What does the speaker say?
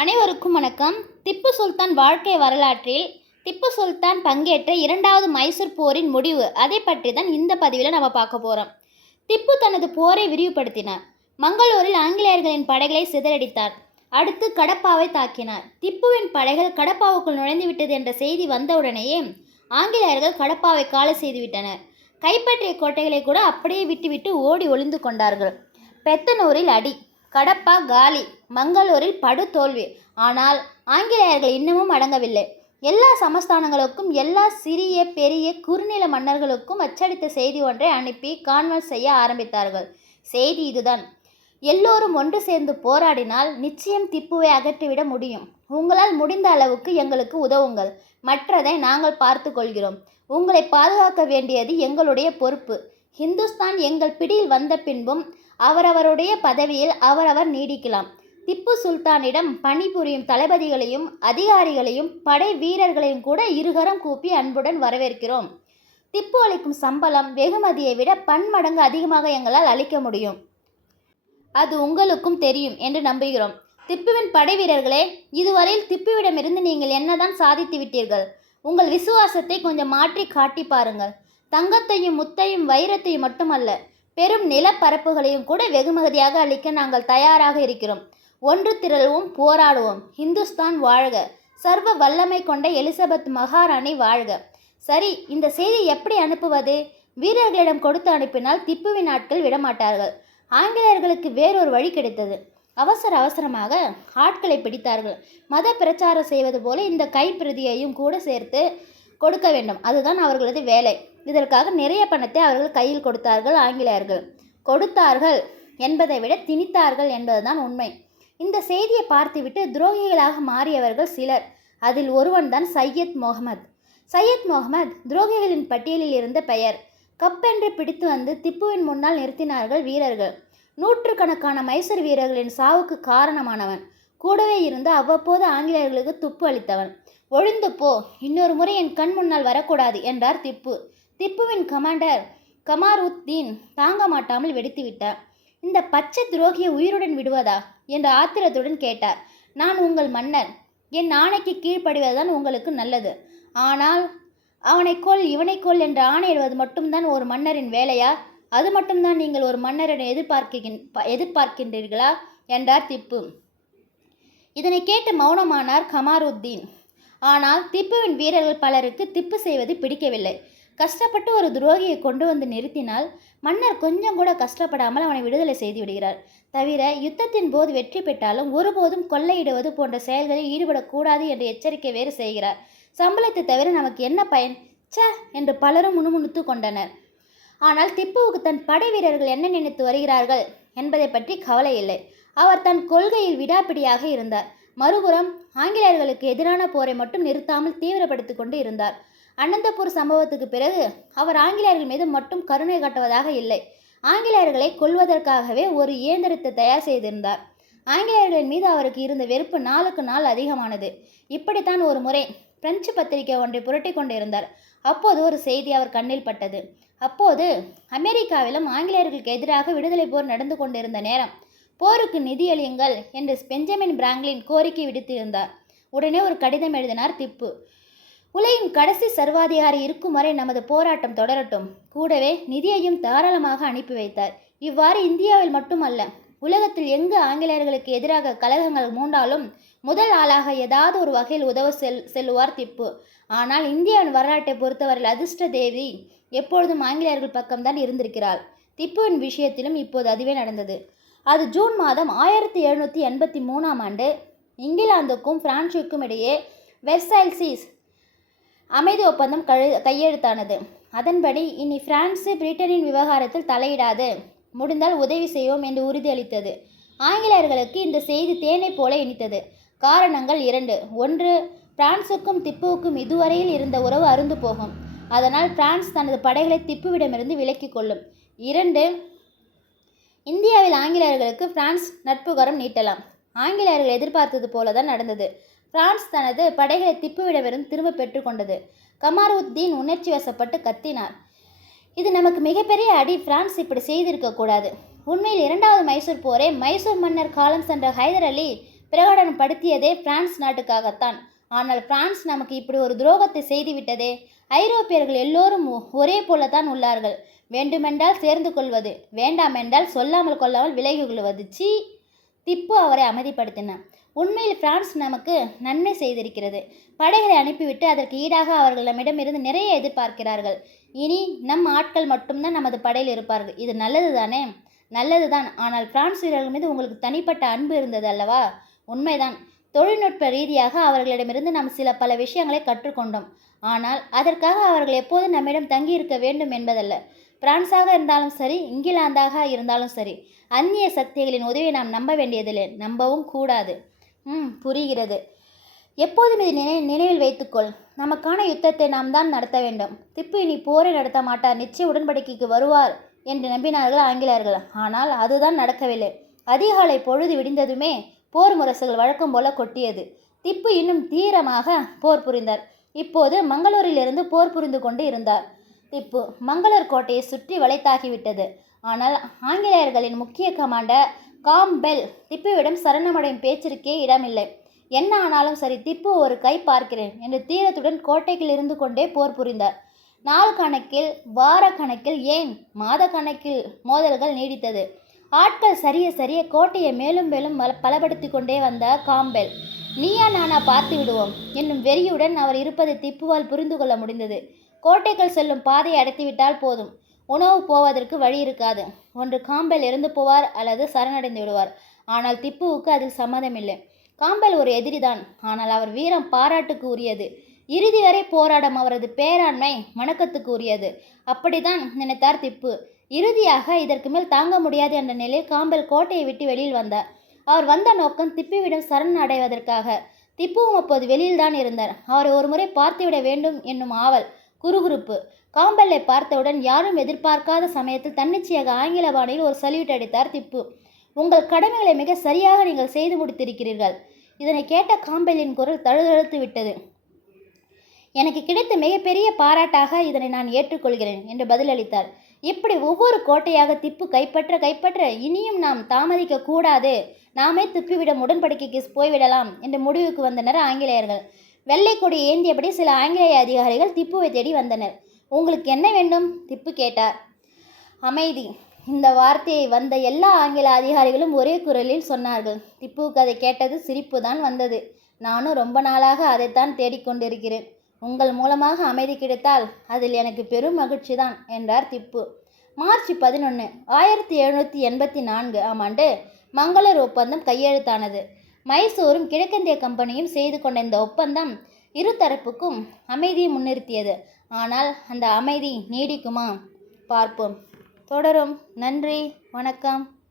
அனைவருக்கும் வணக்கம். திப்பு சுல்தான் வாழ்க்கை வரலாற்றில் திப்பு சுல்தான் பங்கேற்ற இரண்டாவது மைசூர் போரின் முடிவு. அதை பற்றி தான் இந்த பதிவில் நம்ம பார்க்க போகிறோம் திப்பு தனது போரை விரிவுபடுத்தினார். மங்களூரில் ஆங்கிலேயர்களின் படைகளை சிதறடித்தார். அடுத்து கடப்பாவை தாக்கினார். திப்புவின் படைகள் கடப்பாவுக்குள் நுழைந்து விட்டது என்ற செய்தி வந்தவுடனேயே ஆங்கிலேயர்கள் கடப்பாவை காலை செய்துவிட்டனர். கைப்பற்றிய கோட்டைகளை கூட அப்படியே விட்டுவிட்டு ஓடி ஒளிந்து கொண்டார்கள். பெத்தனூரில் அடி கடப்பா காலி மங்களூரில் படு தோல்வி. ஆனால் ஆங்கிலேயர்கள் இன்னமும் அடங்கவில்லை. எல்லா சமஸ்தானங்களுக்கும் எல்லா சிறிய பெரிய குறுநில மன்னர்களுக்கும் அச்சடித்த செய்தி ஒன்றை அனுப்பி கான்வென்ஸ் செய்ய ஆரம்பித்தார்கள். செய்தி இதுதான். எல்லோரும் ஒன்று சேர்ந்து போராடினால் நிச்சயம் திப்புவை அகற்றிவிட முடியும். உங்களால் முடிந்த அளவுக்கு எங்களுக்கு உதவுங்கள். மற்றதை நாங்கள் பார்த்து கொள்கிறோம். உங்களை பாதுகாக்க வேண்டியது எங்களுடைய பொறுப்பு. ஹிந்துஸ்தான் எங்கள் பிடியில் வந்த பின்பும் அவரவருடைய பதவியில் அவரவர் நீடிக்கலாம். திப்பு சுல்தானிடம் பணிபுரியும் தளபதிகளையும் அதிகாரிகளையும் படை வீரர்களையும் கூட இருகரம் கூப்பி அன்புடன் வரவேற்கிறோம். திப்பு அளிக்கும் சம்பளம் வெகுமதியை விட பன்மடங்கு அதிகமாக எங்களால் அளிக்க முடியும். அது உங்களுக்கும் தெரியும் என்று நம்புகிறோம். திப்புவின் படை வீரர்களே இதுவரையில் திப்புவிடமிருந்து நீங்கள் என்னதான் சாதித்து விட்டீர்கள்? உங்கள் விசுவாசத்தை கொஞ்சம் மாற்றி காட்டி பாருங்கள். தங்கத்தையும் முத்தையும் வைரத்தையும் மட்டுமல்ல பெரும் நிலப்பரப்புகளையும் கூட வெகுமதியாக அளிக்க நாங்கள் தயாராக இருக்கிறோம். ஒன்று திரள்வோம் போராடுவோம். இந்துஸ்தான் வாழ்க. சர்வ வல்லமை கொண்ட எலிசபெத் மகாராணி வாழ்க. சரி இந்த செய்தி எப்படி அனுப்புவது? வீரர்களிடம் கொடுத்து அனுப்பினால் திப்புவின் ஆட்கள் விடமாட்டார்கள். ஆங்கிலேயர்களுக்கு வேறொரு வழி கிடைத்தது. அவசர அவசரமாக ஆட்களை பிடித்தார்கள். மத பிரச்சாரம் செய்வது போல இந்த கைப்பிரதியையும் கூட சேர்த்து கொடுக்க வேண்டும். அதுதான் அவர்களது வேலை. இதற்காக நிறைய பணத்தை அவர்கள் கையில் கொடுத்தார்கள் ஆங்கிலேயர்கள். கொடுத்தார்கள் என்பதை விட திணித்தார்கள் என்பதுதான் உண்மை. இந்த செய்தியை பார்த்துவிட்டு துரோகிகளாக மாறியவர்கள் சிலர். அதில் ஒருவன்தான் சையத் முகமது சையத் முகமது துரோகிகளின் பட்டியலில் இருந்த பெயர். கப்பென்று பிடித்து வந்து திப்புவின் முன்னால் நிறுத்தினார்கள் வீரர்கள். நூற்றுக்கணக்கான மைசூர் வீரர்களின் சாவுக்கு காரணமானவன். கூடவே இருந்து அவ்வப்போது ஆங்கிலேயர்களுக்கு துப்பு அளித்தவன். ஒழுந்து போ இன்னொரு முறை என் கண் முன்னால் வரக்கூடாது என்றார் திப்பு. திப்புவின் கமாண்டர் கமாருத்தீன் தாங்க மாட்டாமல் வெடித்து விட்டார் இந்த பச்சை துரோகியை உயிருடன் விடுவதா? என்று ஆத்திரத்துடன் கேட்டார். நான் உங்கள் மன்னர். என் ஆணைக்கு கீழ்ப்படிவதுதான் உங்களுக்கு நல்லது. ஆனால் அவனை கொல் இவனை கொல் என்று ஆணையிடுவது மட்டும்தான் ஒரு மன்னரின் வேலையா? அது மட்டும்தான் நீங்கள் ஒரு மன்னரிடம் எதிர்பார்க்கின் எதிர்பார்க்கின்றீர்களா? என்றார் திப்பு. இதனை கேட்டு மௌனமானார் கமாருத்தீன். ஆனால் திப்புவின் வீரர்கள் பலருக்கு திப்பு செய்வது பிடிக்கவில்லை. கஷ்டப்பட்டு ஒரு துரோகியை கொண்டு வந்து நிறுத்தினால் மன்னர் கொஞ்சம் கூட கஷ்டப்படாமல் அவனை விடுதலை செய்து விடுகிறார். தவிர யுத்தத்தின் போது வெற்றி பெற்றாலும் ஒருபோதும் கொள்ளையிடுவது போன்ற செயல்களில் ஈடுபடக்கூடாது என்று எச்சரிக்கை வேறு செய்கிறார். சம்பளத்தை தவிர நமக்கு என்ன பயன்? ச என்று பலரும் முணுமுணுத்து கொண்டனர். ஆனால் திப்புவுக்கு தன் படை வீரர்கள் என்ன நினைத்து வருகிறார்கள் என்பதை பற்றி கவலை இல்லை. அவர் தன் கொள்கையில் விடாப்பிடியாக இருந்தார். மறுபுறம் ஆங்கிலேயர்களுக்கு எதிரான போரை மட்டும் நிறுத்தாமல் தீவிரப்படுத்திக் கொண்டு இருந்தார். அனந்தபூர் சம்பவத்துக்கு பிறகு அவர் ஆங்கிலேயர்கள் மீது மட்டும் கருணை காட்டுவதாக இல்லை. ஆங்கிலேயர்களை கொல்வதற்காகவே ஒரு இயந்திரத்தை தயார் செய்திருந்தார். ஆங்கிலேயர்களின் மீது அவருக்கு இருந்த வெறுப்பு நாளுக்கு நாள் அதிகமானது. இப்படித்தான் ஒரு முறை பிரெஞ்சு பத்திரிகை ஒன்றை புரட்டி கொண்டிருந்தார். அப்போது ஒரு செய்தி அவர் கண்ணில் பட்டது. அப்போது அமெரிக்காவிலும் ஆங்கிலேயர்களுக்கு எதிராக விடுதலை போர் நடந்து கொண்டிருந்த நேரம் போருக்கு நிதியளியுங்கள் என்று பெஞ்சமின் பிராங்க்லின் கோரிக்கை விடுத்திருந்தார். உடனே ஒரு கடிதம் எழுதினார் திப்பு. உலகின் கடைசி சர்வாதிகாரி இருக்கும் வரை நமது போராட்டம் தொடரட்டும். கூடவே நிதியையும் தாராளமாக அனுப்பி வைத்தார். இவ்வாறு இந்தியாவில் மட்டுமல்ல உலகத்தில் எங்கு ஆங்கிலேயர்களுக்கு எதிராக கலகங்கள் மூண்டாலும் முதல் ஆளாக ஏதாவது ஒரு வகையில் உதவ செல் செல்லுவார் திப்பு. ஆனால் இந்தியாவின் வரலாற்றை பொறுத்தவரையில் அதிர்ஷ்ட தேவி எப்பொழுதும் ஆங்கிலேயர்கள் பக்கம்தான் இருந்திருக்கிறாள். திப்புவின் விஷயத்திலும் இப்போது அதுவே நடந்தது. அது ஜூன் மாதம் ஆயிரத்தி எழுநூற்றி எண்பத்தி மூணாம் ஆண்டு இங்கிலாந்துக்கும் பிரான்சுக்கும் இடையே வெர்சைல்சிஸ் அமைதி ஒப்பந்தம் கழு கையெழுத்தானது. அதன்படி இனி பிரான்சு பிரிட்டனின் விவகாரத்தில் தலையிடாது. முடிந்தால் உதவி செய்வோம் என்று உறுதியளித்தது. ஆங்கிலேயர்களுக்கு இந்த செய்தி தேனை போல இனித்தது. காரணங்கள் இரண்டு. ஒன்று பிரான்சுக்கும் திப்புவுக்கும் இதுவரையில் இருந்த உறவு அருந்து போகும். அதனால் பிரான்ஸ் தனது படைகளை திப்புவிடமிருந்து விலக்கிக் கொள்ளும். இரண்டு இந்தியாவில் ஆங்கிலேயர்களுக்கு பிரான்ஸ் நட்புகரம் நீட்டலாம். ஆங்கிலேயர்கள் எதிர்பார்த்தது போல தான் நடந்தது. பிரான்ஸ் தனது படைகளை திப்புவிடமிருந்து திரும்ப பெற்றுக்கொண்டது கமாருத்தீன் உணர்ச்சி வசப்பட்டு கத்தினார். இது நமக்கு மிகப்பெரிய அடி. பிரான்ஸ் இப்படி செய்திருக்க கூடாது. உண்மையில் இரண்டாவது மைசூர் போரே மைசூர் மன்னர் காலம் சென்ற ஹைதர் அலி பிரகடனப்படுத்தியதே பிரான்ஸ் நாட்டுக்காகத்தான். ஆனால் பிரான்ஸ் நமக்கு இப்படி ஒரு துரோகத்தை செய்துவிட்டதே. ஐரோப்பியர்கள் எல்லோரும் ஒ- ஒரே போலத்தான் உள்ளார்கள். வேண்டுமென்றால் சேர்ந்து கொள்வது வேண்டாமென்றால் சொல்லாமல் கொள்ளாமல் விலகி கொள்வது. சீ திப்பு அவரை அமைதிப்படுத்தினான் உண்மையில் பிரான்ஸ் நமக்கு நன்மை செய்திருக்கிறது. படைகளை அனுப்பிவிட்டு அதற்கு ஈடாக அவர்கள் நம்மிடமிருந்து நிறைய எதிர்பார்க்கிறார்கள். இனி நம் ஆட்கள் மட்டும்தான் நமது படையில் இருப்பார்கள். இது நல்லது தானே நல்லதுதான். ஆனால் பிரான்ஸ் வீரர்கள் மீது உங்களுக்கு தனிப்பட்ட அன்பு இருந்தது அல்லவா? உண்மைதான். தொழில்நுட்ப ரீதியாக அவர்களிடமிருந்து நாம் சில பல விஷயங்களை கற்றுக்கொண்டோம். ஆனால் அதற்காக அவர்கள் எப்போதும் நம்மிடம் தங்கியிருக்க வேண்டும் என்பதல்ல. பிரான்ஸாக இருந்தாலும் சரி இங்கிலாந்தாக இருந்தாலும் சரி அந்நிய சக்திகளின் உதவியை நாம் நம்ப வேண்டியதில்லை. நம்பவும் கூடாது. ம் புரிகிறது. எப்போதும் இது நினை நினைவில் வைத்துக்கொள். நமக்கான யுத்தத்தை நாம் தான் நடத்த வேண்டும். திப்பு இனி போரை நடத்த மாட்டார். நிச்சய உடன்படிக்கைக்கு வருவார் என்று நம்பினார்கள் ஆங்கிலேயர்கள். ஆனால் அதுதான் நடக்கவில்லை. அதிகாலை பொழுது விடிந்ததுமே போர் முரசுகள் வழக்கம் போல கொட்டியது. திப்பு இன்னும் தீரமாக போர் புரிந்தார். இப்போது மங்களூரிலிருந்து போர் புரிந்து கொண்டு இருந்தார். திப்பு மங்களூர் கோட்டையை சுற்றி வளைத்தாகிவிட்டது ஆனால் ஆங்கிலேயர்களின் முக்கிய கமாண்டர் காம்பெல் திப்புவிடம் சரணமடையும் பேச்சிற்கே இடமில்லை. என்ன ஆனாலும் சரி திப்பு ஒரு கை பார்க்கிறேன் என்று தீரத்துடன் கோட்டைக்குள் இருந்து கொண்டே போர் புரிந்தார். நாள் கணக்கில் வார கணக்கில் ஏன் மாத கணக்கில் மோதல்கள் நீடித்தது. ஆட்கள் சரிய சரிய கோட்டையை மேலும் மேலும் பல பலப்படுத்தி கொண்டே வந்த காம்பெல். நீயா நானா பார்த்து விடுவோம் என்னும் வெறியுடன் அவர் இருப்பதை திப்புவால் புரிந்து கொள்ள முடிந்தது. கோட்டைக்குள் செல்லும் பாதையை அடைத்துவிட்டால் போதும். உணவு போவதற்கு வழி இருக்காது ஒன்று காம்பெல் இறந்து போவார் அல்லது சரணடைந்து விடுவார். ஆனால் திப்புவுக்கு அதில் சம்மதமில்லை. காம்பெல் ஒரு எதிரிதான். ஆனால் அவர் வீரம் பாராட்டுக்கு உரியது. இறுதி வரை போராடும் அவரது பேராண்மை வணக்கத்துக்கு உரியது. அப்படித்தான் நினைத்தார் திப்பு. இறுதியாக இதற்கு மேல் தாங்க முடியாது என்ற நிலையில் காம்பெல் கோட்டையை விட்டு வெளியில் வந்தார் அவர் வந்த நோக்கம் திப்புவிடம் சரண் அடைவதற்காக. திப்புவும் அப்போது வெளியில் தான் இருந்தார். அவரை ஒருமுறை பார்த்துவிட வேண்டும் என்னும் ஆவல் குறுகுறுப்பு. காம்பெல்லை பார்த்தவுடன் யாரும் எதிர்பார்க்காத சமயத்தில் தன்னிச்சையாக ஆங்கில பாணியில் ஒரு சல்யூட் அடித்தார் திப்பு. உங்கள் கடமைகளை மிக சரியாக நீங்கள் செய்து முடித்திருக்கிறீர்கள். இதனை கேட்ட காம்பெல்லின் குரல் தழுதழுத்து விட்டது. எனக்கு கிடைத்த மிகப்பெரிய பாராட்டாக இதனை நான் ஏற்றுக்கொள்கிறேன் என்று பதிலளித்தார். இப்படி ஒவ்வொரு கோட்டையாக திப்பு கைப்பற்ற கைப்பற்ற இனியும் நாம் தாமதிக்க கூடாது. நாமே துப்பிவிடும் உடன்படிக்கைக்கு போய்விடலாம் என்ற முடிவுக்கு வந்தனர் ஆங்கிலேயர்கள். வெள்ளை கொடி ஏந்தியபடி சில ஆங்கிலேய அதிகாரிகள் திப்புவை தேடி வந்தனர். உங்களுக்கு என்ன வேண்டும்? திப்பு கேட்டார். அமைதி. இந்த வார்த்தையை வந்த எல்லா ஆங்கில அதிகாரிகளும் ஒரே குரலில் சொன்னார்கள். திப்புவுக்கு அதை கேட்டது சிரிப்பு தான் வந்தது. நானும் ரொம்ப நாளாக அதைத்தான் தேடிக்கொண்டிருக்கிறேன். உங்கள் மூலமாக அமைதி கிடைத்தால் அதில் எனக்கு பெரும் மகிழ்ச்சி தான் என்றார் திப்பு. மார்ச் பதினொன்று ஆயிரத்தி எழுநூற்றி எண்பத்தி நான்கு ஆம் ஆண்டு மங்களூர் ஒப்பந்தம் கையெழுத்தானது. மைசூரும் கிழக்கிந்திய கம்பெனியும் செய்து கொண்ட இந்த ஒப்பந்தம் இருதரப்புக்கும் அமைதியை முன்னிறுத்தியது. ஆனால் அந்த அமைதி நீடிக்குமா? பார்ப்போம். தொடரும். நன்றி. வணக்கம்.